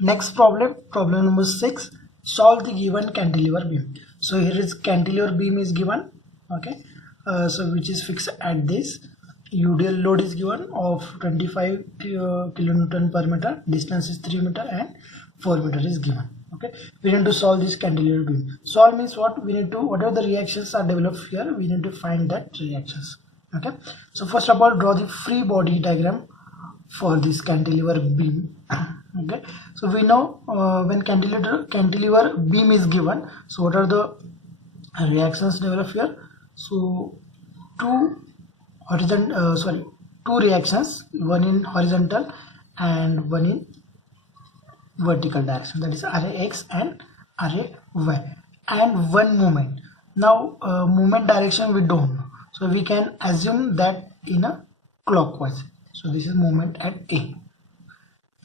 Next problem, problem number 6, solve the given cantilever beam. So here is cantilever beam is given, okay, so which is fixed at this. UDL load is given of 25 kilonewton per meter, distance is 3 meter and 4 meter is given. Okay, we need to solve this cantilever beam. Solve means what? We need to, whatever the reactions are developed here, we need to find that reactions. Okay, so first of all, draw the free body diagram for this cantilever beam. Okay, so we know when cantilever beam is given, so what are the reactions developed here? So two reactions, one in horizontal and one in vertical direction, that is RAX and RAY, and one movement. Now movement direction we don't know, so we can assume that in a clockwise. So this is movement at A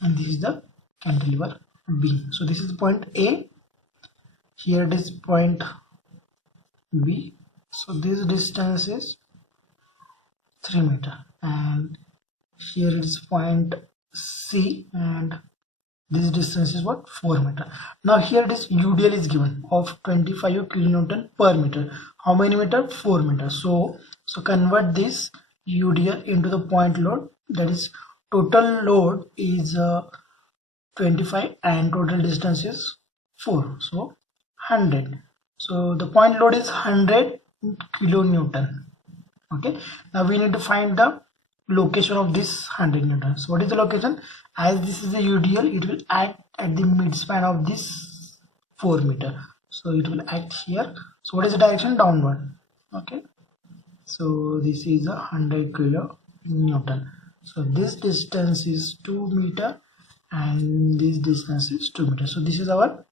and this is the cantilever B. So this is point A, here it is point B. So this distance is 3 meter and here it is point C and this distance is what? 4 meter. Now here it is UDL is given of 25 kilonewton per meter. How many meter? 4 meter. So convert this UDL into the point load, that is total load is 25 and total distance is 4, so 100. So the point load is 100 kilonewton. Okay, now we need to find the location of this 100 newton. So what is the location? As this is the UDL, it will act at the midspan of this 4 meter, so it will act here. So what is the direction? Downward. Okay, so this is 100 kilonewton. So this distance is 2 meter and this distance is 2 meter. So this is our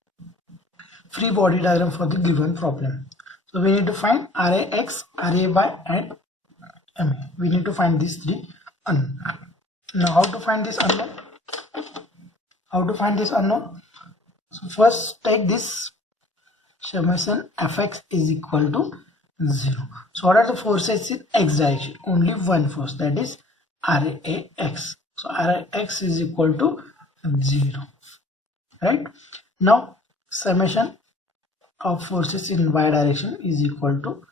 free body diagram for the given problem. So we need to find RAX, RAY and MA. We need to find these three unknown. Now how to find this unknown? So first take this summation Fx is equal to 0. So what are the forces in x direction? Only one force, that is RAX. So RAX is equal to 0, right? Now summation of forces in y direction is equal to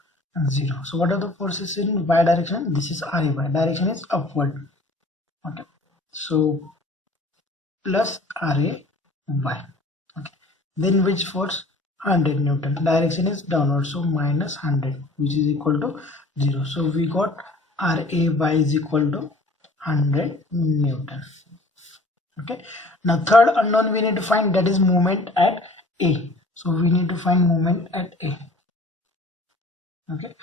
0. So what are the forces in y direction? This is RAY, direction is upward. Okay, so plus RAY. Okay, then which force? 100 newton, direction is downward, so minus 100, which is equal to 0. So we got RAY is equal to 100 newton. Okay, now third unknown we need to find, that is movement at A. So we need to find movement at A. Okay,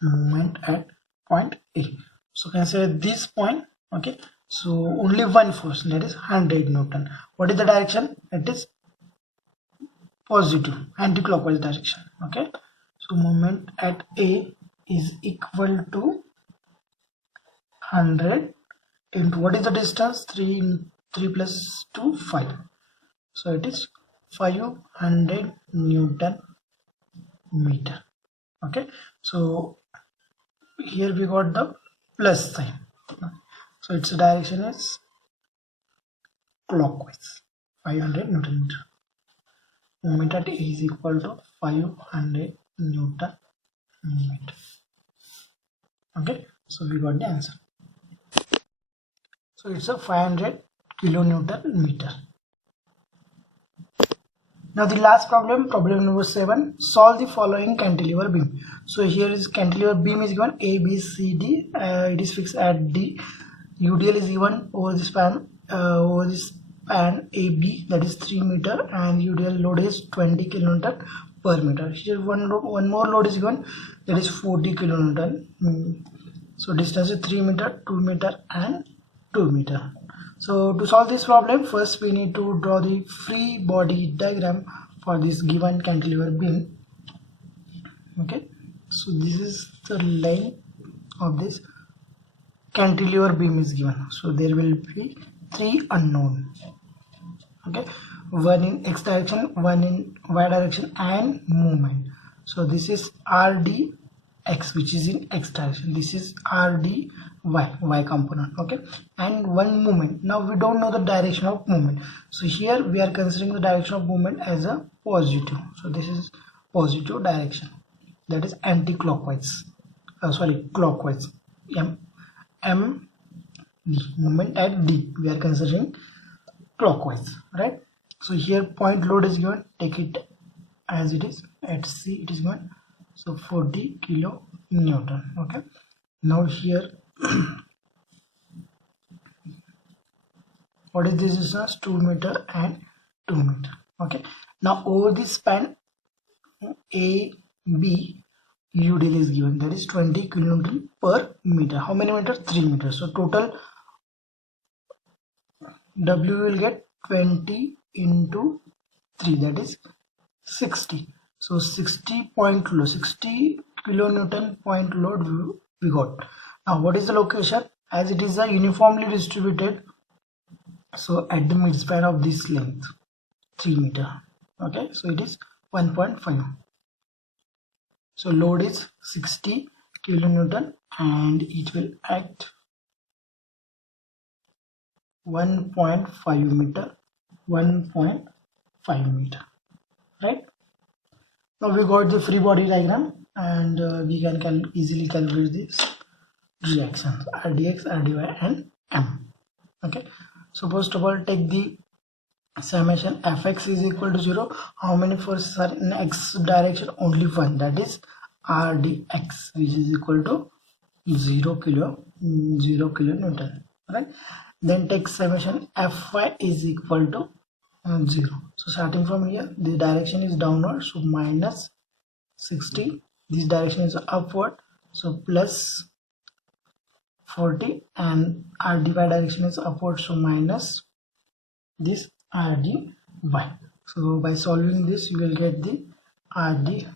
movement at point A. So consider this point. Okay, so only one force, that is 100 newton. What is the direction? It is positive, anti-clockwise direction. Okay, so movement at A is equal to 100 into, what is the distance? 3 plus 2, 5. So it is 500 newton meter. Okay, so here we got the plus sign, so its direction is clockwise, 500 newton meter. Movement at A is equal to 500 newton meter. Okay, so we got the answer. So it's a 500 kilonewton meter. Now the last problem, problem number 7, solve the following cantilever beam. So here is cantilever beam is given A, B, C, D. It is fixed at D. UDL is given over the span AB, that is 3 meter, and UDL load is 20 kilonewton per meter. Here one more load is given, that is 40 kilonewton. So distance is 3 meter, 2 meter and 2 meter. So to solve this problem, first we need to draw the free body diagram for this given cantilever beam. Okay, so this is the line of this cantilever beam is given. So there will be 3 unknown. Okay, one in x direction, one in y direction and movement. So this is RDX, which is in x direction. This is RDY, y component. Okay, and one movement. Now we don't know the direction of movement, so here we are considering the direction of movement as a positive. So this is positive direction, that is anti-clockwise, sorry, clockwise. M D, movement at D we are considering clockwise, right? So here point load is given, take it as it is. At C it is given, so 40 kilo Newton. Okay, now here what is this distance? 2 meter and 2 meter. Okay, now over this span A B UDL is given, that is 20 kilonewton per meter. How many meters? 3 meters. So total W will get 20 into 3, that is 60. So 60 point load, 60 kilonewton point load we got. Now what is the location? As it is a uniformly distributed, so at the midspan of this length 3 meter. Okay, so it is 1.5. so load is 60 kilonewton and it will act 1.5 meter, 1.5 meter, right? Now we got the free body diagram, and we can easily calculate this reactions rdx, rdy and m. Okay, so first of all take the summation fx is equal to 0. How many forces are in x direction? Only one, that is rdx, which is equal to 0 kilonewton, right? Then take summation fy is equal to 0. So starting from here, the direction is downward, so minus 60. This direction is upward, so plus 40, and rdy direction is upward, so minus this rdy. So by solving this you will get the rdy.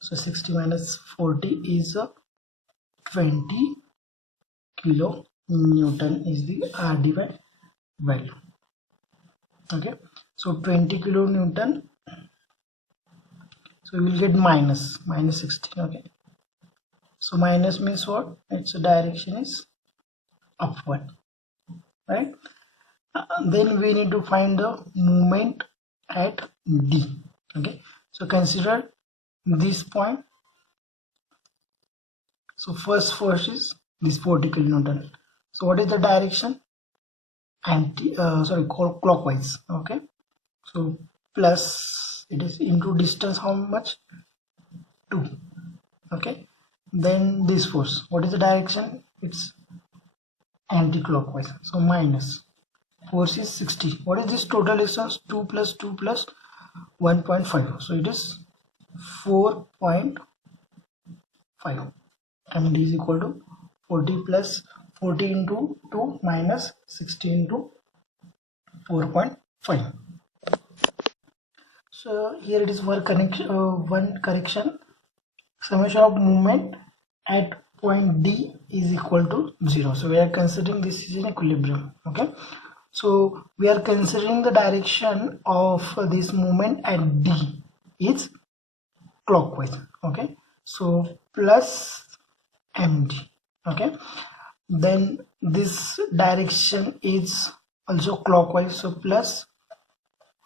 So 60 minus 40 is 20 kilo Newton is the rdy value. Okay, so 20 kilonewton, so we will get minus 60. Okay, so minus means what? Its direction is upward, right? Then we need to find the movement at D. Okay, so consider this point. So first force is this 40 kilonewton. So what is the direction? Clockwise. Okay, so plus it is into distance, how much? 2. Okay, then this force, what is the direction? It's anti-clockwise, so minus. Force is 60. What is this total distance? 2 plus 2 plus 1.5, so it is 4.5. md is equal to 40 plus 40 into 2 minus 60 into 4.5. So here it is one correction. Summation of movement at point D is equal to 0. So we are considering this is in equilibrium. Okay, so we are considering the direction of this movement at D is clockwise. Okay, so plus md. Okay, then this direction is also clockwise, so plus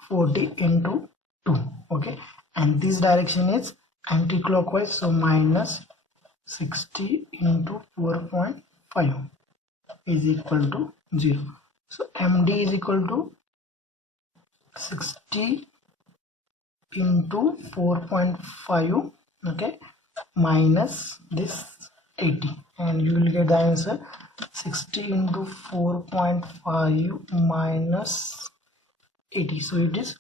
40 into 2. Okay, and this direction is anti-clockwise, so minus 60 into 4.5 is equal to 0. So md is equal to 60 into 4.5, okay, minus this 80, and you will get the answer 60 into 4.5 minus 80, so it is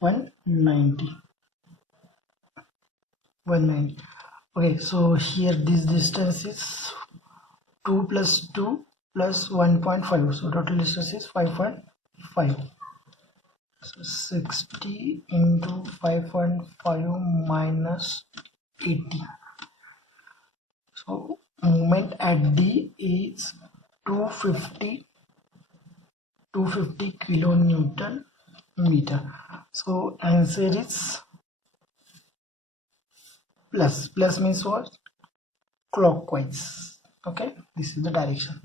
190. Okay, so here this distance is 2 plus 2 plus 1.5, so total distance is 5.5. So 60 into 5.5 minus 80. So movement at D is 250 kilonewton meter. So answer is plus means what? Clockwise. Okay, this is the direction.